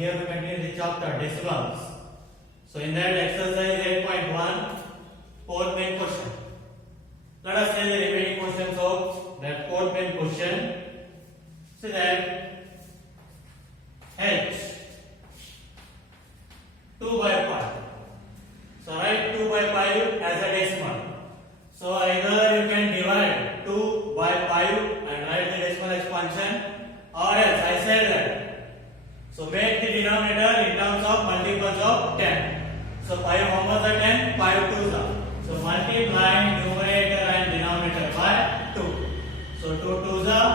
here we continue the chapter decimals. So in that exercise 8.1, fourth main question. Let us say the remaining questions of that fourth main question. See that h 2 by 5. So write 2 by 5 as a decimal. So either you can divide 2 by 5 and write the decimal expansion, or else I said that. So make the denominator in terms of multiples of 10. So 5 how much are 10? 5 2s are. So multiply numerator and denominator by 2. So 2 2s are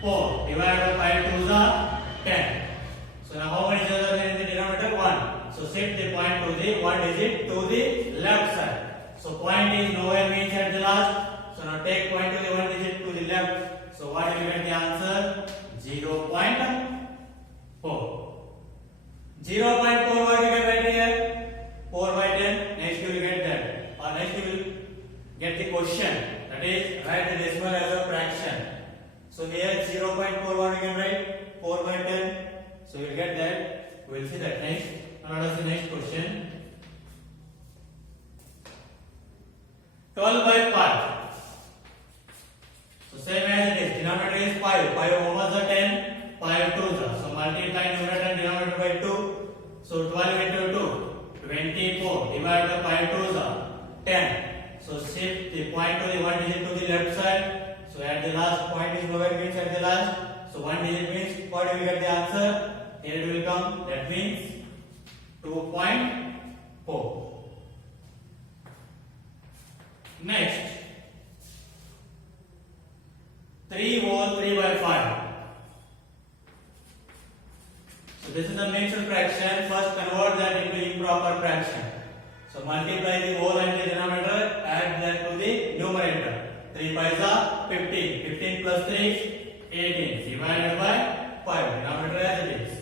4. Divided by 5 2s are 10. So now how many zeros are there in the denominator? 1. So shift the point to the 1 digit to the left side. So point is nowhere means at the last. So now take point to the 1 digit to the left. So what will you get the answer? 0.4. 0.4 what you get right here? 4 by 10. Next you will get that. Or next you will get the question. That is write the decimal as a fraction. So here 0.4 what you can write? 4 by 10. So you will get that. We will see that next. Now what is the next question? 12 by 5. So same as it is. Denominator is 5. 5 how much are 10? 5 2s are. So multiply numerator and denominator by 2. So 12 into 2. 24. Divided by 5 2s are. 10. So shift the point to the 1 digit to the left side. So at the last point is nowhere means at the last. So 1 digit means what you will get the answer? Here it will come. That means 2.4. Next, 3 whole 3 by 5. So this is the mixed fraction. First convert that into improper fraction. So multiply the whole and the denominator, add that to the numerator. 3 5s are 15. 15 plus 3, 18. Divided by 5. Denominator as it is.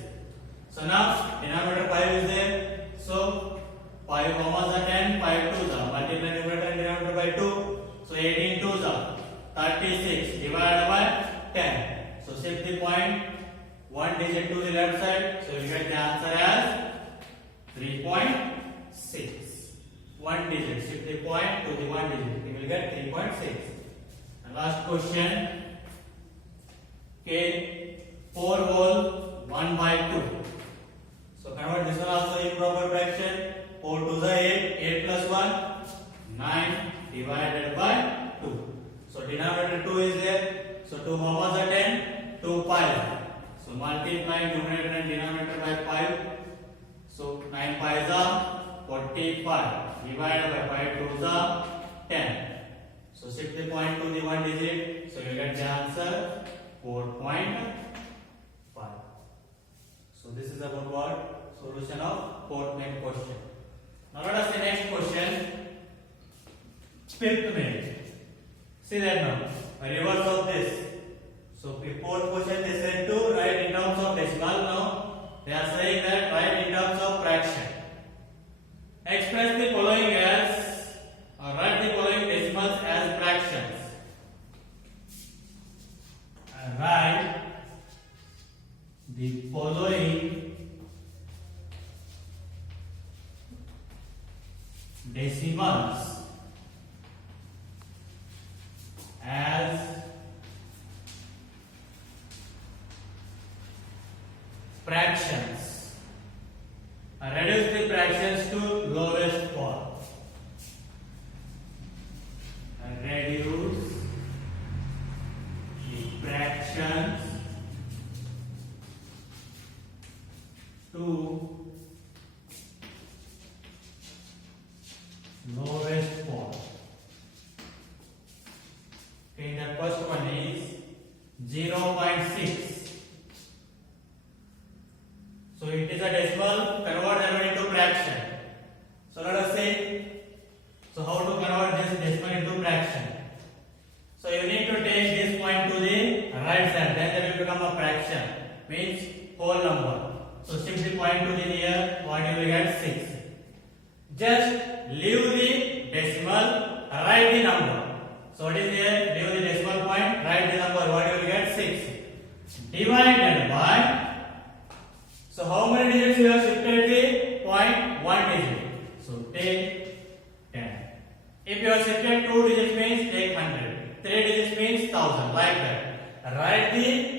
So now denominator 5 is there. So 5 how much are 10? 5 2s are. Multiply numerator and denominator by 2. So 18 2s are 36. Divided by 10. So shift the point 1 digit to the left side. So you get the answer as 3.6. 1 digit. Shift the point to the 1 digit. You will get 3.6. And last question. Okay. 4 whole 1 by 2. So convert this one also improper fraction. 4 2s are 8. 8 plus 1, 9 divided by 2. So denominator 2 is there. So 2 how much are 10? 2 5. So multiply numerator and denominator by 5. So 9 5s are 45. Divided by 5 2s are 10. So shift the point to the 1 digit. So you get the answer 4.5. So this is about what? Solution of fourth main question. Now let us see next question. Fifth main. See that now. A reverse of this. So fourth question they said to write in terms of decimal. Now they are saying that write in terms of fraction. Express the following as, or write the following decimals as fractions. And write the following decimals as fractions. Reduce the fractions to lowest form. Reduce the fractions to lowest form. Okay, the first one is 0.6. So it is a decimal, convert that into fraction. So let us say, so how to convert this decimal into fraction? So you need to take this point to the right side, then it will become a fraction, means whole number. So shift the point to the near, what you will get 6. Just leave the decimal, write the number. So what is there? Leave the decimal point, write the number, what you will get 6. Divided by, so how many If you have shifted 2 digits means take 100, 3 digits means 1000, like that. Write the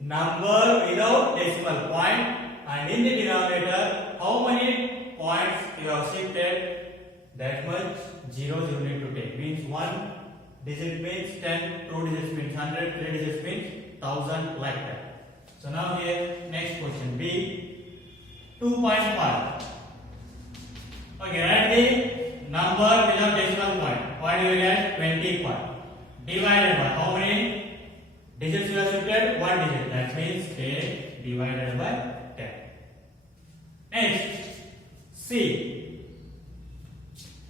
number without decimal point, and in the denominator how many points you have shifted, that much zeros you need to take. Means 1 digit means 10, 2 digits means 100, 3 digits means 1000, like that. So now here next question B, 2.5. Okay, write the number without decimal point. What you will get? 25. Divided by how many digits you have shifted? 1 digit. That means 10 divided by 10. Next, C,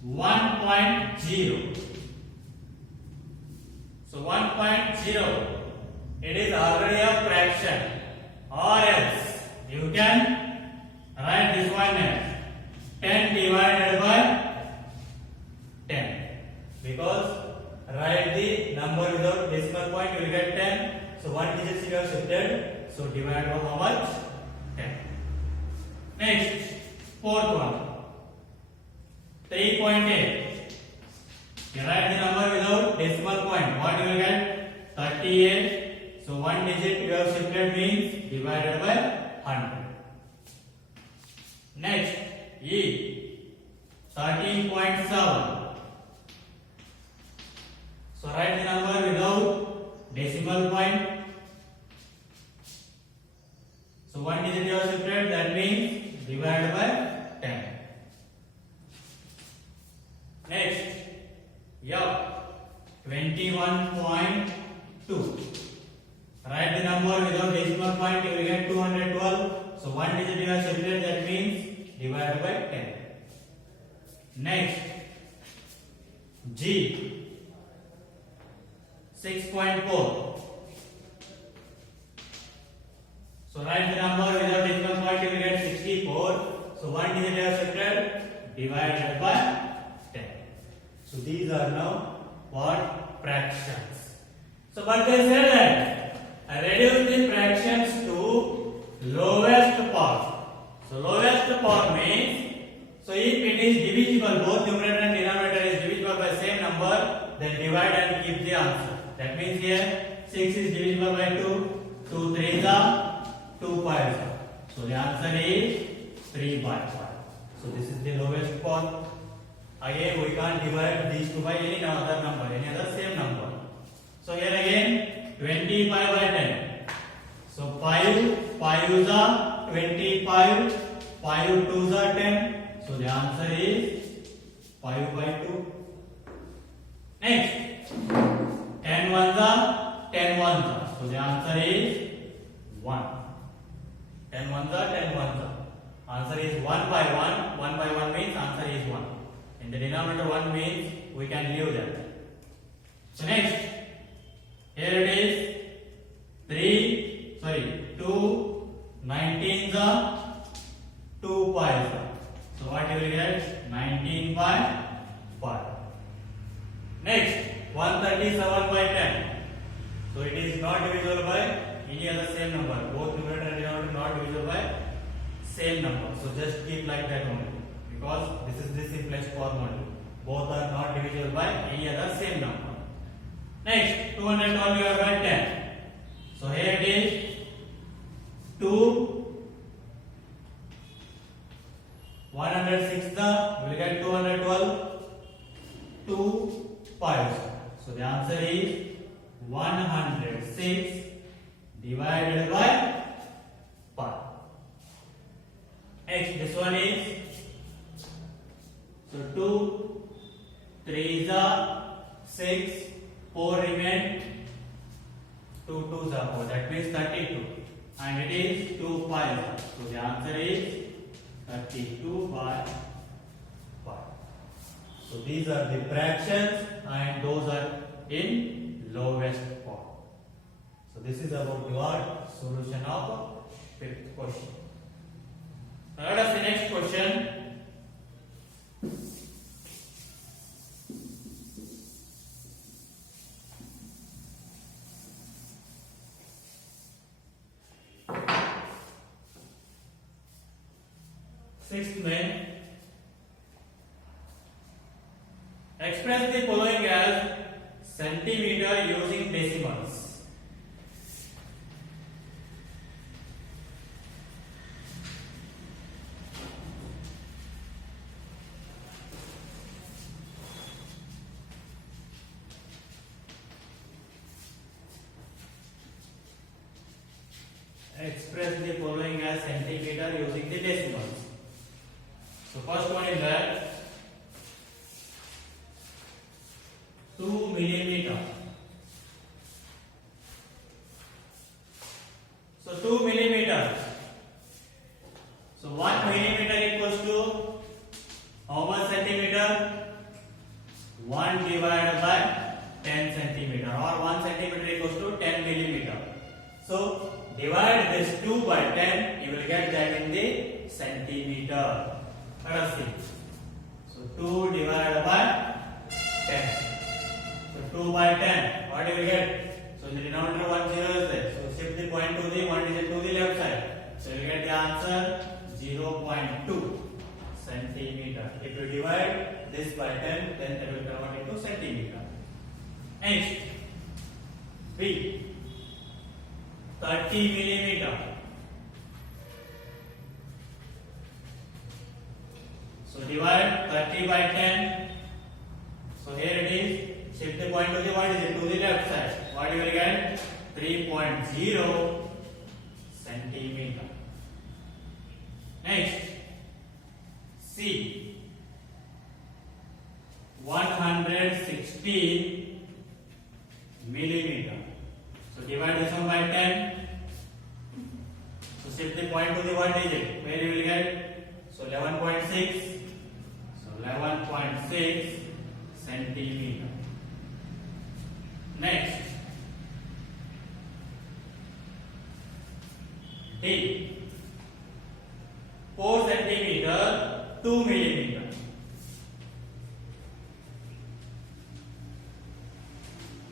1.0. So 1.0, it is already a fraction, or else you can write this one as 10 divided by 10, because write the number without decimal point, you will get 10. So 1 digit you have shifted, so divide by how much? 10. Next, fourth one, 3.8. You write the number without decimal point. What you will get? 38. So 1 digit you have shifted means divided by 100. Next, E, 13.7. So write the number without decimal point. So 1 digit you have shifted, that means divided by 10. Next, yeah, 21.2. Write the number without decimal point, you will get 212. So 1 digit you have shifted, that means divided by 10. Next, G, 6.4. So write the number without decimal point, you will get 64. So 1 digit you have shifted, divided by 10. So these are now what? Fractions. So but they said that reduce the fractions to lowest part. So lowest part means, so if it is divisible, both numerator and denominator is divisible by same number, then divide and keep the answer. That means here 6 is divisible by 2, 2 3s are, 2 5s are. So the answer is 3 by 5. So this is the lowest part. Again we can't divide these two by any other number, any other same number. So here again 25 by 10. So 5 5s are 25, 5 2s are 10. So the answer is 5 by 2. Next, 10 ones are 10 ones are. So the answer is 1. 10 ones are 10 ones are. Answer is 1 by 1. 1 by 1 means answer is 1. In the denominator 1 means we can leave that. So next, here it is 2 19s are, 2 5s are. So what you will get? 19 by 5. Next, 137 by 10. So it is not divisible by any other same number. Both numerator and denominator not divisible by same number. So just keep like that only, because this is the simplest form only. Both are not divisible by any other same number. Next, 212 divided by 10. So here it is 2 106 the, we will get 212, 2 5s. So the answer is 106 divided by 5. Next, this one is, so 2 3s are 6, 4 remain, 2 2s are 4, that means 32, and it is 2 5s. So the answer is 32 by 5. So these are the fractions and those are in lowest form. So this is about your solution of fifth question. Now let us see next question. Sixth में x express the following as centimeter using decimals. Express the following as centimeter using the decimals. So first one is that 2 millimeter. So 2 millimeter. So 1 millimeter equals to how much centimeter? 1 divided by 10 centimeter, or 1 centimeter equals to 10 millimeter. So divide this 2 by 10, you will get that in the centimeter. Let us see. So 2 divided by 10. So 2 by 10, what you will get? So in the denominator 1 0 is there. So shift the point to the 1 digit to the left side. So you will get the answer 0.2 centimeter. If you divide this by 10, then it will convert into centimeter. Next, B. 30 millimeter. So divide 30 by 10. So here it is. Shift the point to the what is it? To the left side. What you will get? 3.0 centimeter. Next, C. 160 millimeter. So divide this one by 10. So shift the point to the one digit. Where you will get? So 11.6. So 11.6 centimeter. Next, D. 4 centimeter, 2 millimeter.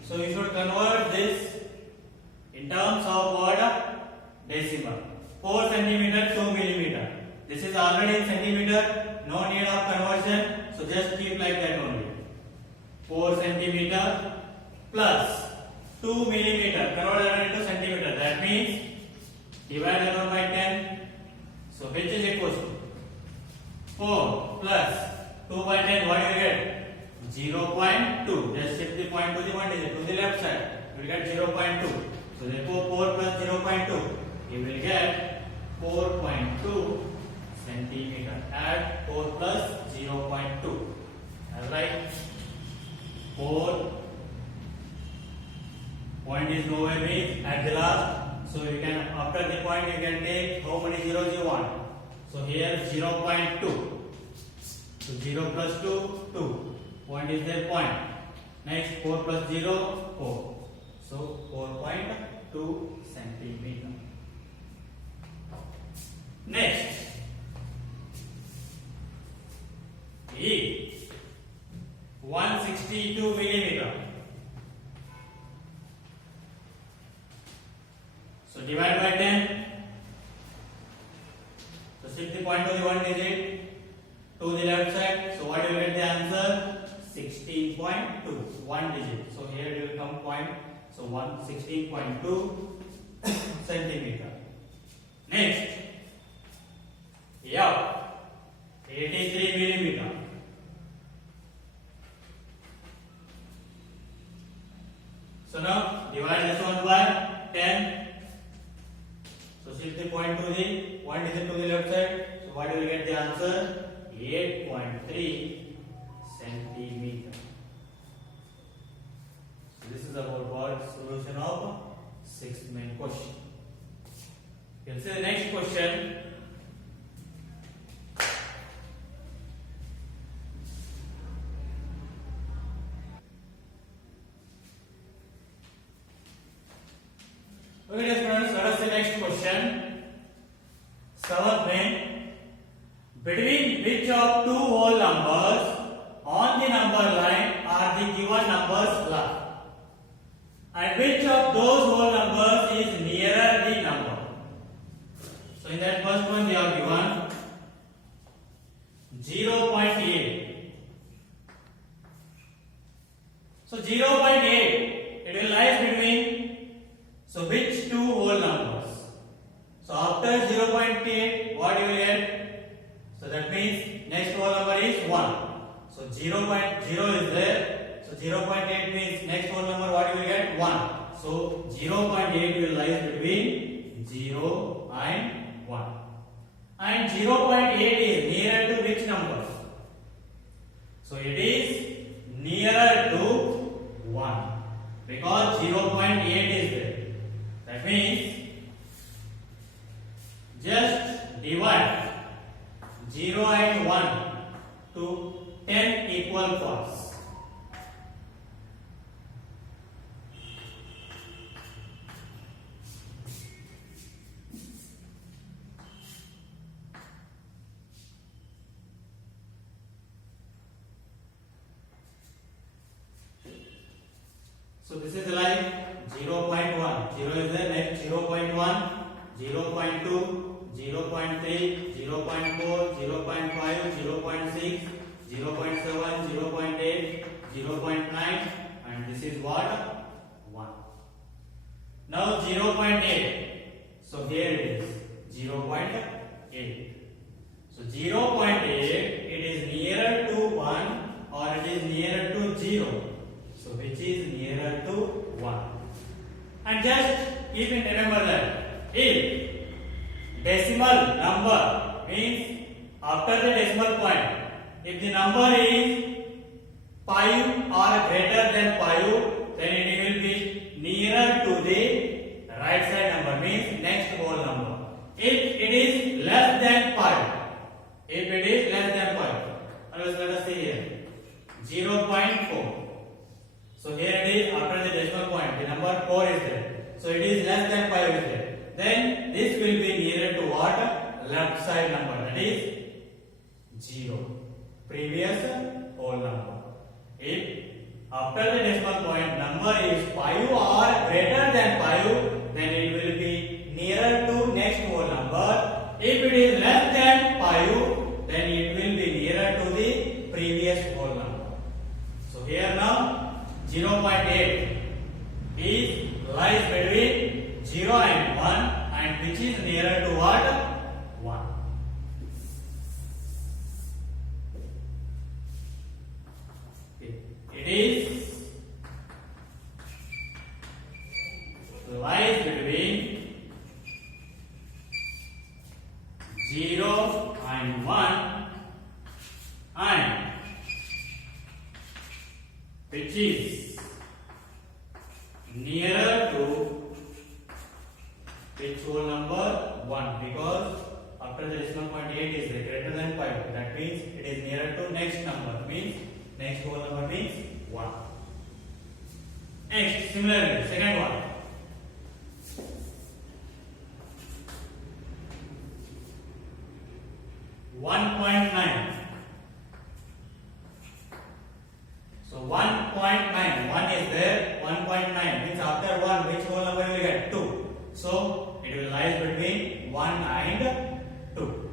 So you should convert this in terms of what? Decimal. 4 centimeter, 2 millimeter. This is already in centimeter. No need of conversion. So just keep like that only. 4 centimeter plus 2 millimeter. Convert that into centimeter. That means divide that one by 10. So which is equals to 4 plus 2 by 10. What do you get? 0.2. Just shift the point to the one digit to the left side. You will get 0.2. So therefore 4 plus 0.2. You will get 4.2 centimeter. Add 4 plus 0.2. Alright. 4. Point is nowhere means at the last. So you can, after the point, you can take how many zeros you want. So here 0.2. So 0 plus 2, 2. Point is their point. Next 4 plus 0, 4. So 4.2 centimeter. Next, E. 162 millimeter. So divide by 10. So shift the point to the one digit to the left side. So what you will get the answer? 16.2. One digit. So here it will come point. So 16.2 centimeter. Next, F. 83 millimeter. So now divide this one by 10. So shift the point to the one digit to the left side. So what you will get the answer? 8.3 centimeter. So this is about what? Solution of sixth main question. You can see the next question. Okay, dear students, let us see next question. Seventh main. Between which of two whole numbers on the number line are the given numbers left? And which of those whole numbers is nearer the number? So in that first one they are given 0.8. So 0.8, it will lies between, so which two whole numbers? So after 0.8, what you will get? So that means next whole number is 1. So 0.0 is there. So 0.8 means next whole number, what you will get? 1. So 0.8 will lies between 0 and 1. And 0.8 is nearer to which number? So it is nearer to 1 because 0.8 is there. That means just divide 0 and 1 to 10 equal parts. So this is like 0.1, 0 is there, next 0.1, 0.2, 0.3, 0.4, 0.5, 0.6, 0.7, 0.8, 0.9, and this is what? 1. Now 0.8, so here it is 0.8. So 0.8, it is nearer to 1 or it is nearer to 0. So which is nearer to 1. And just keep in remember that if decimal number means after the decimal point, if the number is 5 or greater than 5, then it will be nearer to the right side number, means next whole number. If it is less than 5, if it is less than 5, let us see here 0.4. So here it is after the decimal point, the number 4 is there. So it is less than 5 is there. Then this will be nearer to what? Left side number, that is 0. Previous whole number. If after the decimal point number is 5 or greater than 5, then it will be nearer to next whole number. If it is less than 5, then it will be nearer to the previous whole number. So here now 0.8 is lies between 0 and 1, and which is nearer to what? 1. It is lies between 0 and 1, and which is nearer to which whole number? 1, because after the decimal point 8 is greater than 5. That means it is nearer to next number, means next whole number means 1. Next, similarly, second one. $1.9. So 1.9, 1 is there, 1.9 means after 1, which whole number you will get? 2. So it will lie between 1 and 2.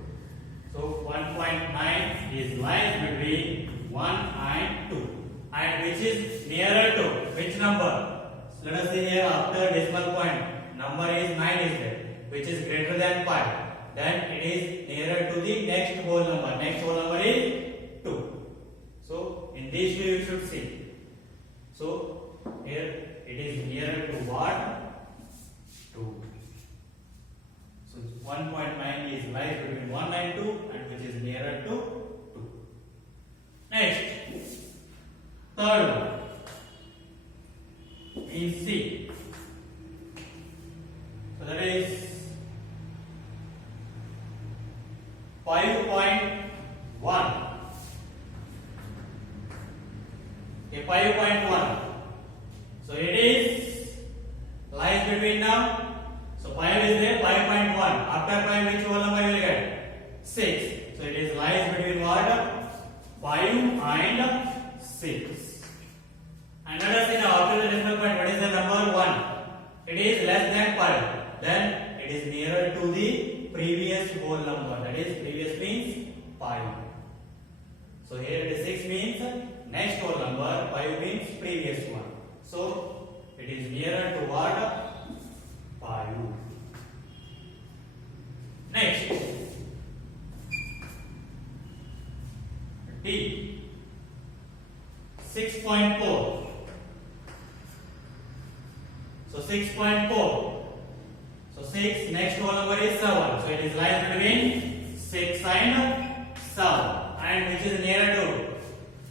So 1.9 is lies between 1 and 2. And which is nearer to which number? So let us see here after decimal point, number is 9 is there, which is greater than 5. Then it is nearer to the next whole number. Next whole number is 2. So in this way you should see. So here it is nearer to what? 2. So 1.9 is lies between 1 and 2, and which is nearer to 2. Next, third one in C. So that is 5.1. Okay, 5.1. So it is lies between now. So 5 is there, 5.1. After 5, which whole number you will get? 6. So it is lies between what? 5 and 6. And let us see now after the decimal point, what is the number? 1. It is less than 5. Then it is nearer to the previous whole number. That is, previous means 5. So here it is 6 means next whole number, 5 means previous one. So it is nearer to what? 5. Next, D, 6.4. So 6.4. So 6, next whole number is 7. So it is lies between 6 and 7. And which is nearer to?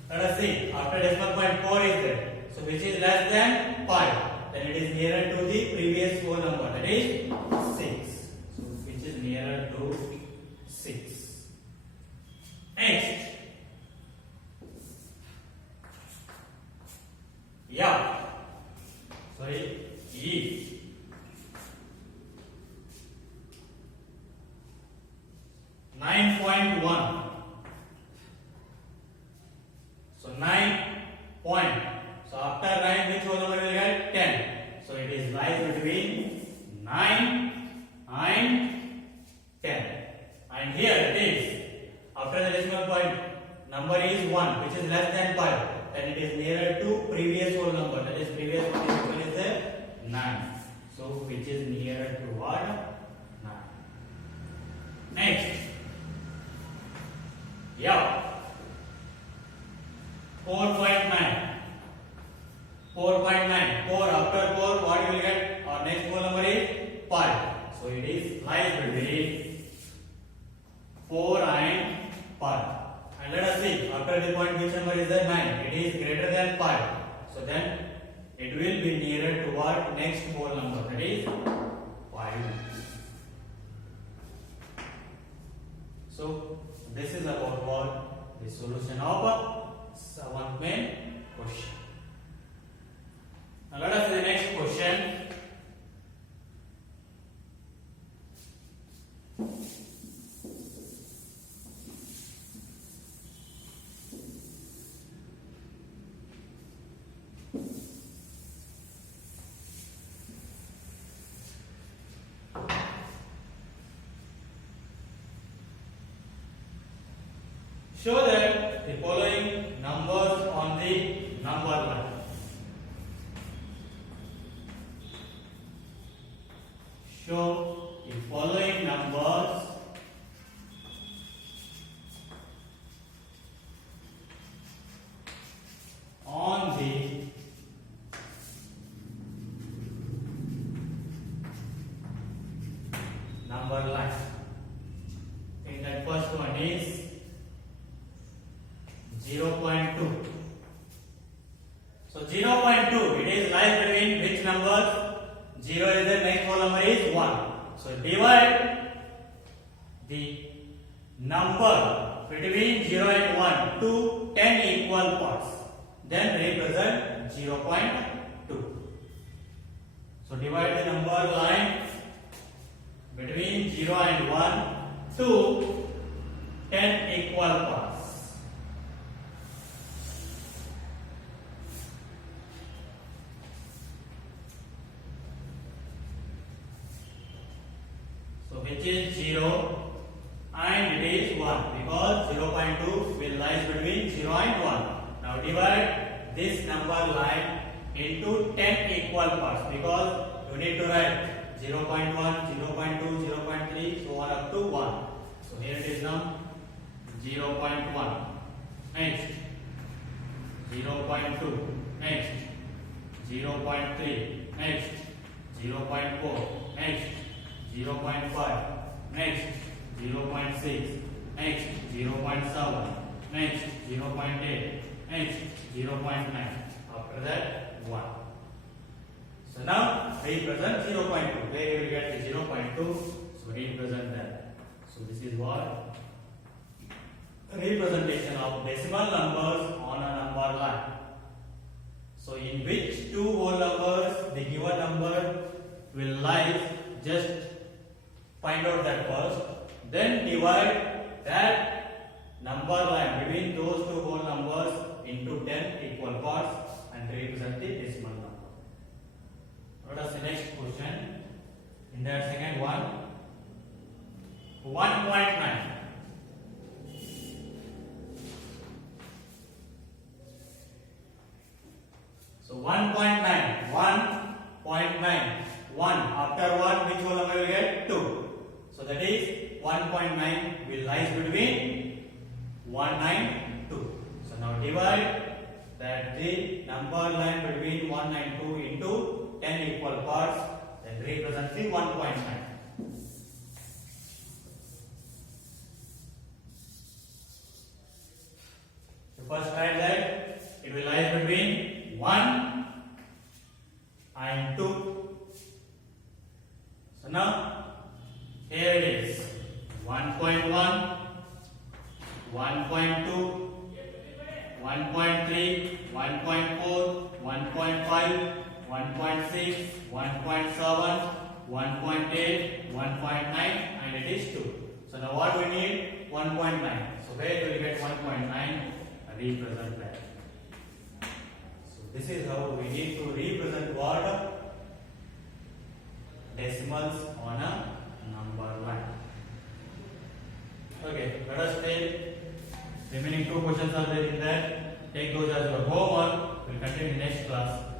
Let us see. After decimal point 4 is there. So which is less than 5. Then it is nearer to the previous whole number. That is 6. So which is nearer to 6. Next. Yeah. Sorry. E. 9.1. So 9 point. So after 9, which whole number will get? 10. So it is lies between 9 and 10. And here it is. After the decimal point, number is 1, which is less than 5. Then it is nearer to previous whole number. That is previous one is there 9. So which is nearer to what? 9. Next. Yeah. 4.9. 4.9. 4 after 4, what you will get? Our next whole number is 5. So it is lies between 4 and 5. And let us see, after the point which number is there? 9. It is greater than 5. So then it will be nearer to what? Next whole number. That is 5. So this is about what? The solution of 7th main question. Now let us see the next question. Show that the following numbers on the number line. Show the following numbers on the number line. I think that first one is 0.2. So 0.2, it is lies between which numbers? 0 is the next whole number is 1. So divide the number between 0 and 1 to 10 equal parts. Then represent 0.2. So divide the number line between 0 and 1 to 10 equal parts. Which is 0 and it is 1 because 0.2 will lies between 0 and 1. Now divide this number line into 10 equal parts because you need to write 0.1, 0.2, 0.3, so on up to 1. So here it is now 0.1. Next 0.2. Next 0.3. Next 0.4. Next 0.5, next 0.6, next 0.7, next 0.8, next 0.9. After that, 1. So now represent 0.2. Where you will get the 0.2? So represent that. So this is what representation of decimal numbers on a number line. So in which two whole numbers the given number will lie, just find out that first, then divide that number line between those two whole numbers into 10 equal parts and represent the decimal number. What is the next question? In that second one, 1.9. So 1.9, 1.9, 1. After 1, which whole number will get? 2. So that is 1.9 will lies between 192. So now divide that the number line between 192 into 10 equal parts, that represents the 1.9. First write that it will lie between 1 and 2. So now here it is 1.1, 1.2, 1.3, 1.4, 1.5, 1.6, 1.7, 1.8, 1.9, and it is 2. So now what we need? 1.9. So where do we get 1.9? Represent that. So this is how we need to represent what? Decimals on a number line. Okay, let us take remaining 2 questions are there in there. Take those as your homework. We'll continue in next class.